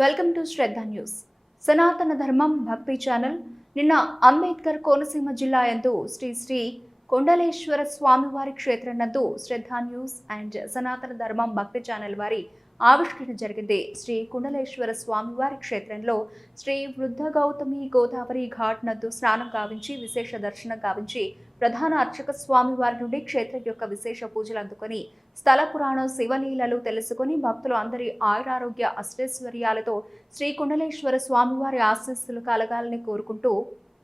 Welcome to Shraddha news. సనాతన ధర్మం భక్తి ఛానల్ నిన్న అంబేద్కర్ కోనసీమ జిల్లా యందు శ్రీ కొండలేశ్వర స్వామివారి క్షేత్రం నందు శ్రద్ధ న్యూస్ అండ్ సనాతన ధర్మం భక్తి ఛానల్ వారి ఆవిష్కరణ జరిగింది. శ్రీ కుండలేశ్వర స్వామివారి క్షేత్రంలో శ్రీ వృద్ధ గౌతమి గోదావరి ఘాట్ నందు స్నానం గావించి విశేష దర్శనం గావించి ప్రధాన అర్చక స్వామివారి నుండి క్షేత్రం యొక్క విశేష పూజలు అందుకొని స్థల పురాణం శివలీలలు తెలుసుకుని భక్తులు అందరి ఆయురారోగ్య అష్టైశ్వర్యాలతో శ్రీ కుండలేశ్వర స్వామివారి ఆశీస్సులు కలగాలని కోరుకుంటూ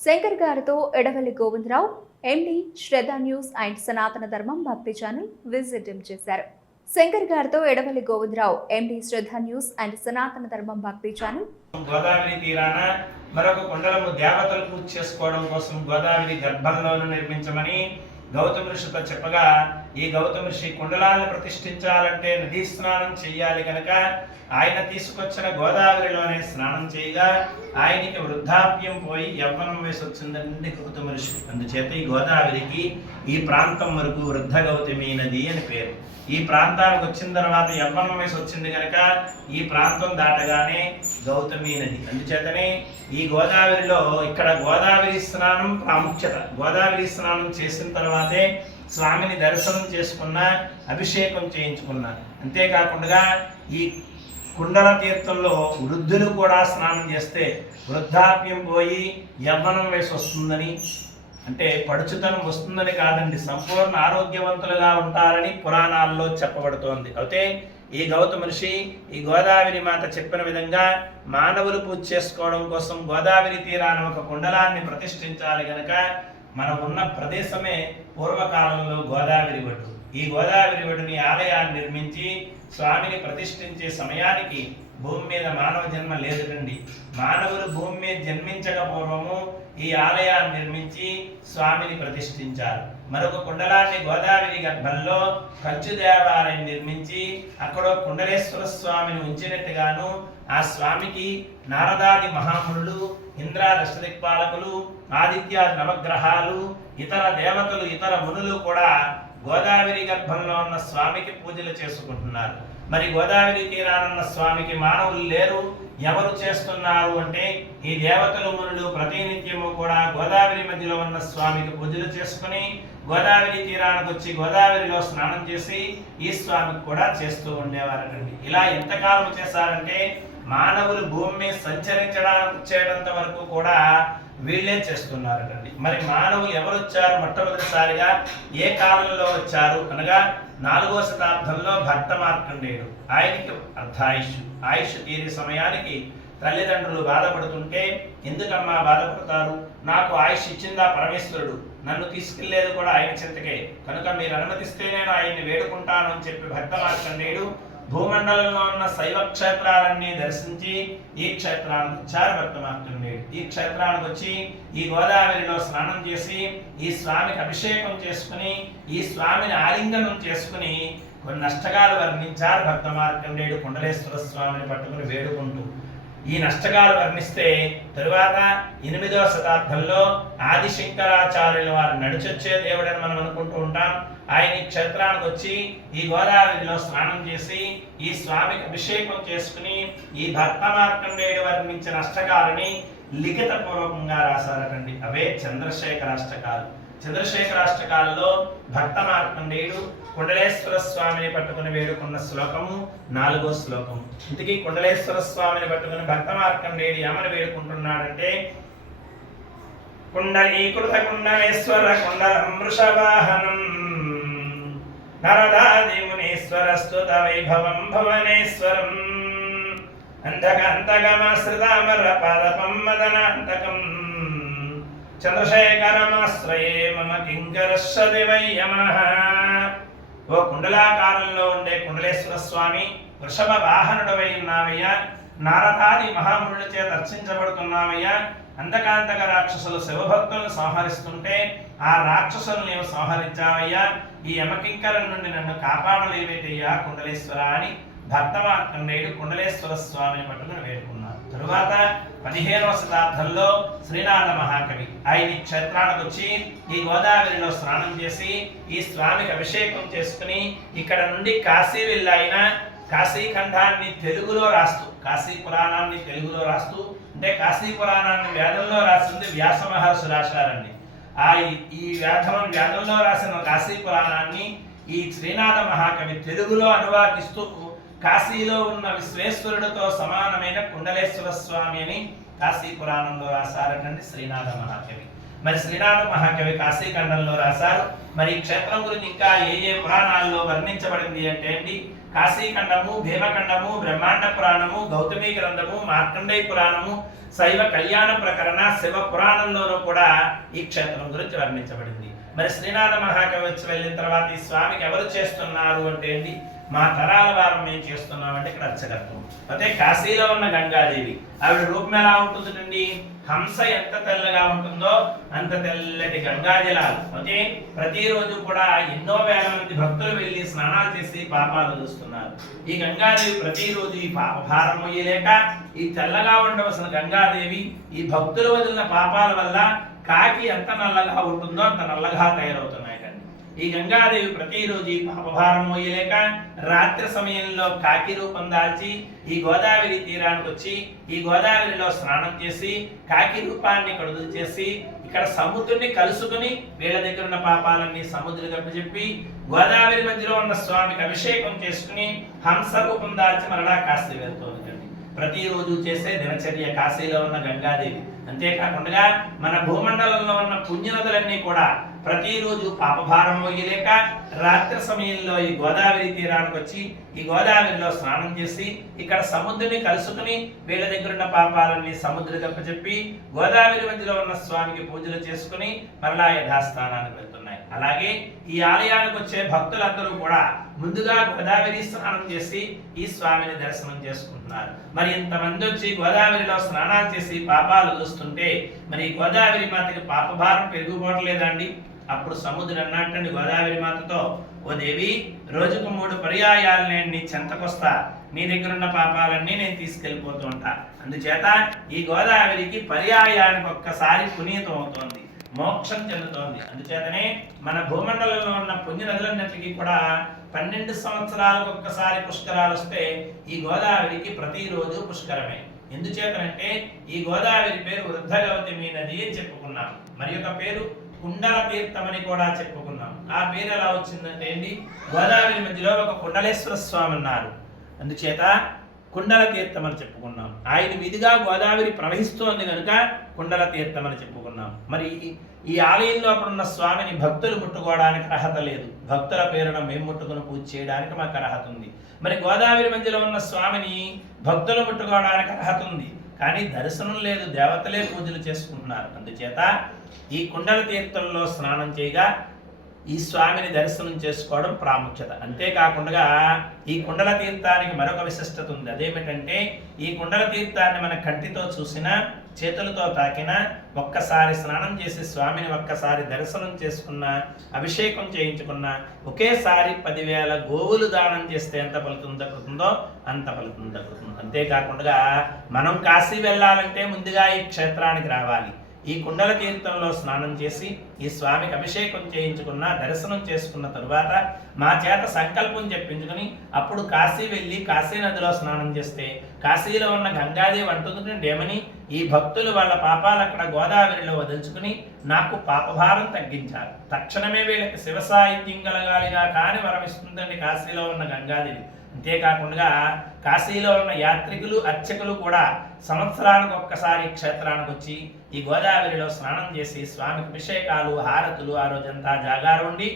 శంకర్ గారితో ఎడవల్లి గోవిందరావు ఎండి శ్రద్ధ న్యూస్ అండ్ సనాతన ధర్మం భక్తి ఛానల్ విజిట్ చేశారు. శంకర్ గారితో ఎడవల్లి గోవిందరావు ఎండి శ్రద్ధ న్యూస్ అండ్ సనాతన ధర్మం భక్తి ఛానల్ గోదావరి తీరాన మరొక కొండలము దేవతలు పూజ చేసుకోవడం కోసం గోదావరి గర్భంలోను నిర్మించమని గౌతమ ఋషితో చెప్పగా, ఈ గౌతమ ఋషి కుండలాలను ప్రతిష్ఠించాలంటే నదీ స్నానం చేయాలి కనుక ఆయన తీసుకొచ్చిన గోదావరిలోనే స్నానం చేయగా ఆయనకి వృద్ధాప్యం పోయి యవ్వనం వయసు వచ్చిందండి గౌతమ ఋషి. అందుచేత ఈ గోదావరికి ఈ ప్రాంతం వరకు వృద్ధ గౌతమి నది అని పేరు. ఈ ప్రాంతానికి వచ్చిన తర్వాత యవ్వనం వయసు వచ్చింది కనుక ఈ ప్రాంతం దాటగానే గౌతమి నది. అందుచేతనే ఈ గోదావరిలో ఇక్కడ గోదావరి స్నానం ప్రాముఖ్యత. గోదావరి స్నానం చేసిన తర్వాతే స్వామిని దర్శనం చేసుకున్న, అభిషేకం చేయించుకున్న. అంతేకాకుండా ఈ కుండల తీర్థంలో వృద్ధులు కూడా స్నానం చేస్తే వృద్ధాప్యం పోయి యవ్వనం వయసు వస్తుందని, అంటే పడుచుతనం వస్తుందని కాదండి, సంపూర్ణ ఆరోగ్యవంతులుగా ఉంటారని పురాణాల్లో చెప్పబడుతోంది. అయితే ఈ గౌతమ ఋషి ఈ గోదావరి మాత చెప్పిన విధంగా మానవులు పూజ చేసుకోవడం కోసం గోదావరి తీరాన ఒక కుండలాన్ని ప్రతిష్ఠించాలి గనక మనం ఉన్న ప్రదేశమే పూర్వకాలంలో గోదావరి ఒడ్డు. ఈ గోదావరి ఒడ్డుని ఆలయాన్ని నిర్మించి స్వామిని ప్రతిష్ఠించే సమయానికి భూమి మీద మానవ జన్మ లేదుటండి. మానవులు భూమి మీద జన్మించక పూర్వము ఈ ఆలయాన్ని నిర్మించి స్వామిని ప్రతిష్ఠించారు. మరొక కుండలాన్ని గోదావరి గర్భంలో కంచు దేవాలయం నిర్మించి అక్కడ కుండలేశ్వర స్వామిని ఉంచినట్టుగాను ఆ స్వామికి నారదాది మహామునులు, ఇంద్రాదశదిక్పాలకులు, ఆదిత్యాది నవగ్రహాలు, ఇతర దేవతలు, ఇతర మునులు కూడా గోదావరి గర్భంలో ఉన్న స్వామికి పూజలు చేసుకుంటున్నారు. మరి గోదావరి తీరానున్న స్వామికి మానవులు లేరు. ఎవరు చేస్తున్నారు అంటే ఈ దేవతలు, మునులు ప్రతినిత్యము కూడా గోదావరి మధ్యలో ఉన్న స్వామికి పూజలు చేసుకుని గోదావరి తీరానికి వచ్చి గోదావరిలో స్నానం చేసి ఈ స్వామికి కూడా చేస్తూ ఉండేవారటండి. ఇలా ఎంతకాలం చేశారంటే మానవులు భూమి మీద సంచరించడానికి వచ్చేటంత వరకు కూడా వీళ్ళే చేస్తున్నారటండి. మరి మానవులు ఎవరు వచ్చారు? మొట్టమొదటిసారిగా ఏ కాలంలో వచ్చారు అనగా 4వ శతాబ్దంలో భక్త మార్కండేయుడు. ఆయనకి ఆయుష్ తీరే సమయానికి తల్లిదండ్రులు బాధపడుతుంటే, ఎందుకమ్మా బాధపడతారు? నాకు ఆయుష్ ఇచ్చిందా పరమేశ్వరుడు, నన్ను తీసుకెళ్లేదు కూడా ఆయన చింతకే, కనుక మీరు అనుమతిస్తే నేను ఆయన్ని వేడుకుంటాను అని చెప్పి భక్త మార్కండేయుడు భూమండలంలో ఉన్న శైవ క్షేత్రాలన్నీ దర్శించి ఈ క్షేత్రానికి వచ్చారు భక్త మార్కండేయుడు. ఈ క్షేత్రానికి వచ్చి ఈ గోదావరిలో స్నానం చేసి ఈ స్వామికి అభిషేకం చేసుకుని ఈ స్వామిని ఆలింగనం చేసుకుని కొన్ని అష్టకాలు వర్ణించారు భక్త మార్కండేయుడు కుండలేశ్వర స్వామిని పట్టుకుని వేడుకుంటూ. ఈ నష్టకాలు వర్ణిస్తే తరువాత 8వ శతాబ్దంలో ఆదిశంకరాచార్యుల వారు నడిచొచ్చే దేవుడని మనం అనుకుంటూ ఉంటాం. ఆయన ఈ క్షేత్రానికి వచ్చి ఈ గోదావరిలో స్నానం చేసి ఈ స్వామికి అభిషేకం చేసుకుని ఈ భక్త మార్కండేయుడు వర్ణించిన అష్టకాలని లిఖిత పూర్వకంగా రాశారటండి. అవే చంద్రశేఖర అష్టకాలు. చంద్రశేఖర అష్టకాలలో భక్త మార్కండేయుడు కుండలేశ్వర స్వామిని పట్టుకుని వేడుకున్న శ్లోకము 4వ శ్లోకం. ఇంతకీ కుండలేశ్వర స్వామిని పట్టుకుని భక్త మార్కండేయుడు ఏమని వేడుకుంటున్నాడంటే, కుండలీకృత కుండలేశ్వర కుండలం వృషవాహనం నరదాది మునీశ్వర స్తుత వైభవం భువనేశ్వరం అంధకాంతగమాశ్రితామర పాదపం మదనాంతకం చంద్రశేఖరమాశ్రయే మమ కింకరశ్వది వయ్యమః. ఓ కుండలాకారంలో ఉండే కుండలేశ్వర స్వామి, వృషభ వాహనుడవై ఉన్నావయ్యా, నారదాది మహామునుల చేత అర్చించబడుతున్నావయ్యా. అంధకాంతక రాక్షసులు శివభక్తులను సంహరిస్తుంటే ఆ రాక్షసులను నీవు సంహరించావయ్యా. ఈ యమకింకరం నుండి నన్ను కాపాడలేవేటయ్యా కుండలేశ్వర అని భక్త మార్కండేయుడు కుండలేశ్వర స్వామిని పట్టుకుని వేడుకున్నారు. తరువాత 15వ శతాబ్దంలో శ్రీనాథ మహాకవి ఆయన ఈ క్షేత్రానికి వచ్చి ఈ గోదావరిలో స్నానం చేసి ఈ స్వామికి అభిషేకం చేసుకుని ఇక్కడ నుండి కాశీ వెళ్ళి ఆయన కాశీఖండాన్ని తెలుగులో రాస్తూ కాశీ పురాణాన్ని తెలుగులో రాస్తూ, అంటే కాశీ పురాణాన్ని వేదంలో రాసింది వ్యాస మహర్షి రాశారండి. ఈ వేదంలో రాసిన కాశీ పురాణాన్ని ఈ శ్రీనాథ మహాకవి తెలుగులో అనువాదిస్తూ కాశీలో ఉన్న విశ్వేశ్వరుడితో సమానమైన కుండలేశ్వర స్వామి అని కాశీ పురాణంలో రాశారటండి శ్రీనాథ మహాకవి. మరి శ్రీనాథ మహాకవి కాశీఖండంలో రాశారు. మరి ఈ క్షేత్రం గురించి ఇంకా ఏ పురాణాల్లో వర్ణించబడింది అంటే అండి, కాశీఖండము, భీమఖండము, బ్రహ్మాండ పురాణము, గౌతమి గ్రంథము, మార్కండేయ పురాణము, శైవ కళ్యాణ ప్రకరణ, శివ పురాణంలోనూ కూడా ఈ క్షేత్రం గురించి వర్ణించబడింది. మరి శ్రీనాథ మహాకవి వచ్చి వెళ్ళిన తర్వాత ఈ స్వామికి ఎవరు చేస్తున్నారు అంటే అండి, మా తరాల వారం మేము చేస్తున్నామంటే ఇక్కడ అర్చకత్వం. అయితే కాశీలో ఉన్న గంగాదేవి, ఆవిడ రూపం ఎలా ఉంటుందండి, హంస ఎంత తెల్లగా ఉంటుందో అంత తెల్లటి గంగాజలాలు. అయితే ప్రతిరోజు కూడా ఎన్నో వేల మంది భక్తులు వెళ్ళి స్నానాలు చేసి పాపాలు వదులుస్తున్నారు. ఈ గంగాదేవి ప్రతిరోజు ఈ పాప భారం మొయ్యలేక ఈ తెల్లగా ఉండవలసిన గంగాదేవి ఈ భక్తులు వదిలిన పాపాల వల్ల కాకి ఎంత నల్లగా ఉంటుందో అంత నల్లగా తయారవుతున్నాయి. ఈ గంగాదేవి ప్రతిరోజు ఈ పాపభారం మోయలేక రాత్రి సమయంలో కాకి రూపం దాల్చి ఈ గోదావరి తీరానికి వచ్చి ఈ గోదావరిలో స్నానం చేసి కాకి రూపాన్ని కడుదలు చేసి ఇక్కడ సముద్రుని కలుసుకుని వీళ్ళ దగ్గర ఉన్న పాపాలన్నీ సముద్రుడికి చెప్పి గోదావరి మధ్యలో ఉన్న స్వామికి అభిషేకం చేసుకుని హంస రూపం దాల్చి మరలా కాశీ వెళ్తోంది. ప్రతిరోజు చేసే దినచర్య కాశీలో ఉన్న గంగాదేవి. అంతేకాకుండా మన భూమండలంలో ఉన్న పుణ్యనదులన్నీ కూడా ప్రతిరోజు పాపభారం మోయలేక రాత్రి సమయంలో ఈ గోదావరి తీరానికి వచ్చి ఈ గోదావరిలో స్నానం చేసి ఇక్కడ సముద్రుని కలుసుకుని వీళ్ళ దగ్గర ఉన్న పాపాలన్నీ సముద్రుడికి చెప్పి గోదావరి మధ్యలో ఉన్న స్వామికి పూజలు చేసుకుని మరలా యథాస్థానానికి వెళ్తున్నాయి. అలాగే ఈ ఆలయానికి వచ్చే భక్తులందరూ కూడా ముందుగా గోదావరి స్నానం చేసి ఈ స్వామిని దర్శనం చేసుకుంటున్నారు. మరి ఇంతమంది వచ్చి గోదావరిలో స్నానాలు చేసి పాపాలు చూస్తుంటే మరి గోదావరి మాతకి పాపభారం పెరిగిపోవట్లేదండి. అప్పుడు సముద్రం అన్నట్టండి గోదావరి మాతతో, ఓ దేవి, రోజుకు 3 పర్యాయాలు నేను నీ చెంతకొస్తా, నీ దగ్గర ఉన్న పాపాలన్నీ నేను తీసుకెళ్ళిపోతూ ఉంటా. అందుచేత ఈ గోదావరికి పర్యాయానికి ఒక్కసారి పునీతం అవుతోంది, మోక్షం చెందుతోంది. అందుచేతనే మన భూమండలంలో ఉన్న పుణ్య నదులన్నింటికి కూడా 12 సంవత్సరాలకు ఒక్కసారి పుష్కరాలు వస్తే ఈ గోదావరికి ప్రతిరోజు పుష్కరమే. ఎందుచేతనంటే ఈ గోదావరి పేరు వృద్ధగౌతమి నది అని చెప్పుకున్నాం. మరి ఒక పేరు కుండల తీర్థం అని కూడా చెప్పుకున్నాం. ఆ పేరు ఎలా వచ్చిందంటే అండి, గోదావరి మధ్యలో ఒక కుండలేశ్వర స్వామి ఉన్నారు, అందుచేత కుండల తీర్థం అని చెప్పుకున్నాం. ఆయన మీదుగా గోదావరి ప్రవహిస్తోంది కనుక కుండల తీర్థం అని చెప్పుకున్నాం. మరి ఈ ఆలయంలో అప్పుడున్న స్వామిని భక్తులు ముట్టుకోవడానికి అర్హత లేదు. భక్తుల పేరున మేము ముట్టుకుని పూజ చేయడానికి మాకు అర్హత ఉంది. మరి గోదావరి మధ్యలో ఉన్న స్వామిని భక్తులు ముట్టుకోవడానికి అర్హత ఉంది, కానీ దర్శనం లేదు, దేవతలే పూజలు చేసుకుంటున్నారు. అందుచేత ఈ కుండల తీర్థంలో స్నానం చేయగా ఈ స్వామిని దర్శనం చేసుకోవడం ప్రాముఖ్యత. అంతేకాకుండా ఈ కుండల తీర్థానికి మరొక విశిష్టత ఉంది. అదేమిటంటే ఈ కుండల తీర్థాన్ని మన కంటితో చూసినా, చేతులతో తాకినా, ఒక్కసారి స్నానం చేసి స్వామిని ఒక్కసారి దర్శనం చేసుకున్నా, అభిషేకం చేయించుకున్నా, ఒకేసారి 10,000 గోవులు దానం చేస్తే ఎంత ఫలితం దక్కుతుందో అంత ఫలితం దక్కుతుంది. అంతేకాకుండా మనం కాశీ వెళ్ళాలంటే ముందుగా ఈ క్షేత్రానికి రావాలి. ఈ కుండల తీర్థంలో స్నానం చేసి ఈ స్వామికి అభిషేకం చేయించుకున్న, దర్శనం చేసుకున్న తరువాత మా చేత సంకల్పం చెప్పించుకుని అప్పుడు కాశీ వెళ్ళి కాశీ నదిలో స్నానం చేస్తే కాశీలో ఉన్న గంగాదేవి అంటుందండి ఏమని, ఈ భక్తులు వాళ్ళ పాపాలు అక్కడ గోదావరిలో వదిలించుకుని నాకు పాపభారం తగ్గించారు, తక్షణమే వీళ్ళకి శివ సాహిత్యం కలగాలిగా కాని వరమిస్తుందండి కాశీలో ఉన్న గంగాదేవి. అంతేకాకుండా కాశీలో ఉన్న యాత్రికులు, అర్చకులు కూడా సంవత్సరానికి ఒక్కసారి క్షేత్రానికి వచ్చి ఈ గోదావరిలో స్నానం చేసి స్వామికి అభిషేకాలు, హారతులు, ఆ రోజంతా జాగారం ఉండి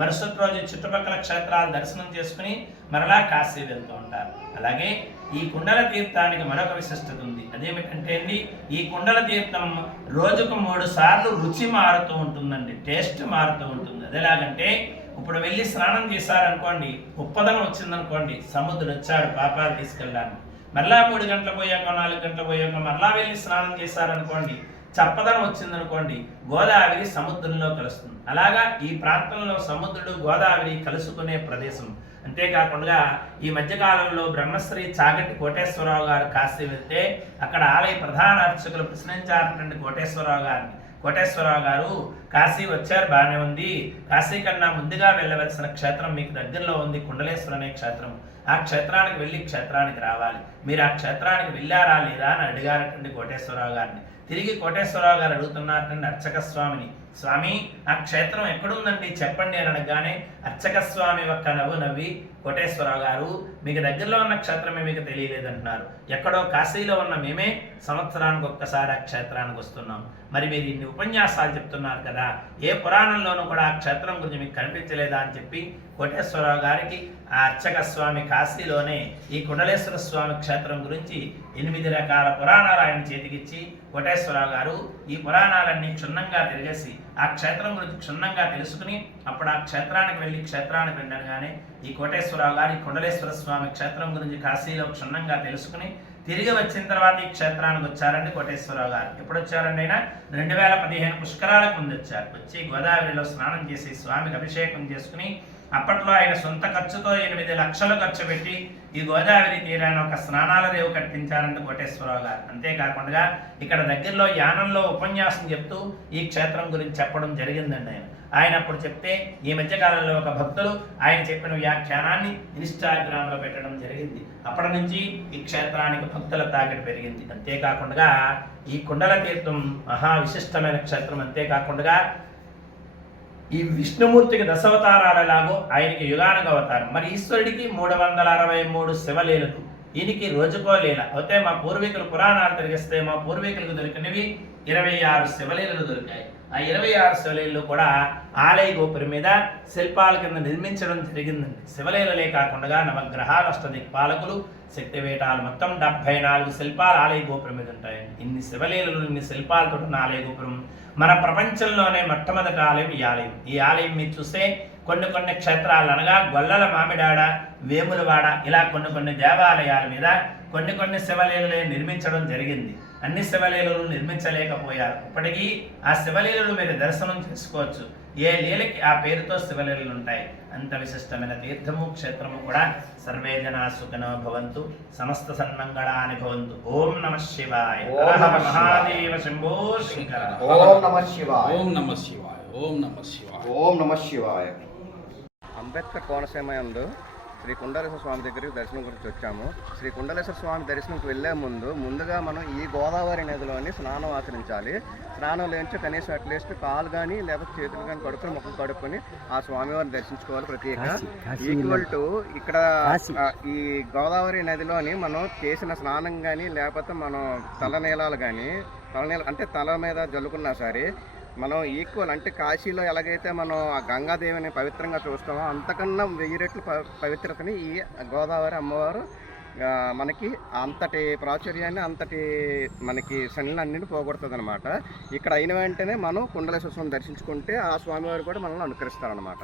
మరుసటి రోజు చుట్టుపక్కల క్షేత్రాలు దర్శనం చేసుకుని మరలా కాశీ వెళ్తూ ఉంటారు. అలాగే ఈ కుండల తీర్థానికి మరొక విశిష్టత ఉంది. అదేమిటంటే అండి, ఈ కుండల తీర్థం రోజుకు 3 సార్లు రుచి మారుతూ ఉంటుందండి, టేస్ట్ మారుతూ ఉంటుంది. అది ఎలాగంటే, ఇప్పుడు వెళ్ళి స్నానం చేశారనుకోండి, ఉప్పదనం వచ్చిందనుకోండి, సముద్రుడు వచ్చాడు పాపాలు తీసుకెళ్ళడానికి, మరలా 3 గంటలు పోయాక 4 గంటలు పోయాక మరలా వెళ్ళి స్నానం చేశారనుకోండి, చప్పదనం వచ్చిందనుకోండి, గోదావరి సముద్రంలో కలుస్తుంది. అలాగా ఈ ప్రాంతంలో సముద్రుడు గోదావరి కలుసుకునే ప్రదేశం. అంతేకాకుండా ఈ మధ్యకాలంలో బ్రహ్మశ్రీ చాగంటి కోటేశ్వరరావు గారు కాశీ వెళ్తే అక్కడ ఆలయ ప్రధాన అర్చకులు ప్రశ్నించారంటే కోటేశ్వరరావు గారు కాశీ వచ్చారు, బాగానే ఉంది, కాశీ కన్నా ముందుగా వెళ్ళవలసిన క్షేత్రం మీకు దగ్గరలో ఉంది, కుండలేశ్వరం అనే క్షేత్రం. ఆ క్షేత్రానికి వెళ్ళి క్షేత్రానికి రావాలి. మీరు ఆ క్షేత్రానికి వెళ్ళారా లేదా అని అడిగారటండి కోటేశ్వరరావు గారిని. తిరిగి కోటేశ్వరరావు గారు అడుగుతున్నారటండి అర్చక స్వామిని, స్వామి ఆ క్షేత్రం ఎక్కడుందండి చెప్పండి అని అనగానే అర్చక స్వామి ఒక్క నవ్వు నవ్వి, కోటేశ్వరరావు గారు మీకు దగ్గరలో ఉన్న క్షేత్రమే మీకు తెలియలేదంటున్నారు. ఎక్కడో కాశీలో ఉన్న మేమే సంవత్సరానికి ఒక్కసారి ఆ క్షేత్రానికి వస్తున్నాం. మరి మీరు ఇన్ని ఉపన్యాసాలు చెప్తున్నారు కదా, ఏ పురాణంలోనూ కూడా ఆ క్షేత్రం గురించి మీకు కనిపించలేదా అని చెప్పి కోటేశ్వరరావు గారికి ఆ అర్చక స్వామి కాశీలోనే ఈ కుండలేశ్వర స్వామి క్షేత్రం గురించి 8 రకాల పురాణాలు ఆయన చేతికిచ్చి, కోటేశ్వరరావు గారు ఈ పురాణాలన్నీ క్షుణ్ణంగా తిరిగేసి ఆ క్షేత్రం గురించి క్షుణ్ణంగా తెలుసుకుని అప్పుడు ఆ క్షేత్రానికి వెళ్ళి క్షేత్రానికి వెళ్ళగానే ఈ కోటేశ్వరరావు గారు ఈ కుండలేశ్వర స్వామి క్షేత్రం గురించి కాశీలో క్షుణ్ణంగా తెలుసుకుని తిరిగి వచ్చిన తర్వాత ఈ క్షేత్రానికి వచ్చారండి కోటేశ్వరరావు గారు. ఎప్పుడు వచ్చారండి ఆయన? 2015 పుష్కరాలకు ముందు వచ్చారు. వచ్చి గోదావరిలో స్నానం చేసి స్వామికి అభిషేకం చేసుకుని అప్పట్లో ఆయన సొంత ఖర్చుతో 8 లక్షలు ఖర్చు పెట్టి ఈ గోదావరి తీరాన్ని ఒక స్నానాల రేవు కట్టించారండి కోటేశ్వరరావు గారు. అంతేకాకుండా ఇక్కడ దగ్గరలో యానంలో ఉపన్యాసం చెప్తూ ఈ క్షేత్రం గురించి చెప్పడం జరిగిందండి ఆయన అప్పుడు చెప్తే ఈ మధ్యకాలంలో ఒక భక్తులు ఆయన చెప్పిన వ్యాఖ్యానాన్ని ఇన్స్టాగ్రామ్లో పెట్టడం జరిగింది. అప్పటి నుంచి ఈ క్షేత్రానికి భక్తుల తాకిడి పెరిగింది. అంతేకాకుండా ఈ కుండల తీర్థం మహా విశిష్టమైన క్షేత్రం. అంతేకాకుండా ఈ విష్ణుమూర్తికి దశావతారాలలాగో ఆయనకి యుగానుగ అవతారం. మరి ఈశ్వరుడికి 363 శివలీలలు, ఈయనకి రోజుకో లీల. అయితే మా పూర్వీకులు పురాణాలు తిరిగిస్తే మా పూర్వీకులకు దొరికినవి 26 శివలీలలు దొరికాయి. ఆ 26 శివలీలలు కూడా ఆలయ గోపురం మీద శిల్పాల కింద నిర్మించడం జరిగిందండి. శివలీలలే కాకుండా నవగ్రహాలు, అష్టదిక్పాలకులు, శక్తిపీఠాలు మొత్తం 74 శిల్పాలు ఆలయ గోపురం మీద ఉంటాయండి. ఇన్ని శివలీలలు, ఇన్ని శిల్పాలతో ఉన్న ఆలయ గోపురం మన ప్రపంచంలోనే మొట్టమొదటి ఆలయం ఈ ఆలయం. ఈ ఆలయం మీరు చూస్తే కొన్ని క్షేత్రాలు అనగా గొల్లల మామిడాడ, వేములవాడ ఇలా కొన్ని దేవాలయాల మీద కొన్ని శివలీలలే నిర్మించడం జరిగింది. అన్ని శివలీలలు నిర్మించలేకపోయారు. ఇప్పటికీ ఆ శివలీలలు మీరు దర్శనం చేసుకోవచ్చు. ఏ లీలకి ఆ పేరుతో శివలీలలు ఉంటాయి. అంత విశిష్టమైన తీర్థము క్షేత్రము కూడా. సర్వే జనా సుఖినో భవంతు, సమస్త సన్మంగళాని భవంతు. ఓం నమః శివాయ. మహాదేవ శంభో శంకర. ఓం నమః శివాయ. ఓం నమః శివాయ. ఓం నమః శివాయ. ఓం నమః శివాయ. అంబేద్కర్ కోనసీమ యందు శ్రీ కుండలేశ్వర స్వామి దగ్గరికి దర్శనం గురించి వచ్చాము. శ్రీ కుండలేశ్వర స్వామి దర్శనంకి వెళ్ళే ముందుగా మనం ఈ గోదావరి నదిలోని స్నానం ఆచరించాలి. స్నానం లేంచి కనీసం అట్లీస్ట్ కాలు కానీ లేకపోతే చేతులు కానీ కడుక్కొని ముఖం కడుక్కొని ఆ స్వామివారిని దర్శించుకోవాలి. ప్రత్యేకంగా ఈక్వల్ టు ఇక్కడ ఈ గోదావరి నదిలోని మనం చేసిన స్నానం కానీ లేకపోతే మనం తలనీలాలు కానీ అంటే తల మీద జల్లుకున్నా సరే మనం ఈక్వల్. అంటే కాశీలో ఎలాగైతే మనం ఆ గంగాదేవిని పవిత్రంగా చూస్తామో అంతకన్నా 1000 రెట్లు పవిత్రతని ఈ గోదావరి అమ్మవారు మనకి అంతటి ప్రాచుర్యాన్ని, అంతటి మనకి శనులన్నింటినీ పోగొడుతుంది అనమాట. ఇక్కడ అయిన వెంటనే మనం కుండలేశ్వర స్వామిని దర్శించుకుంటే ఆ స్వామివారు కూడా మనల్ని అనుకరిస్తారనమాట.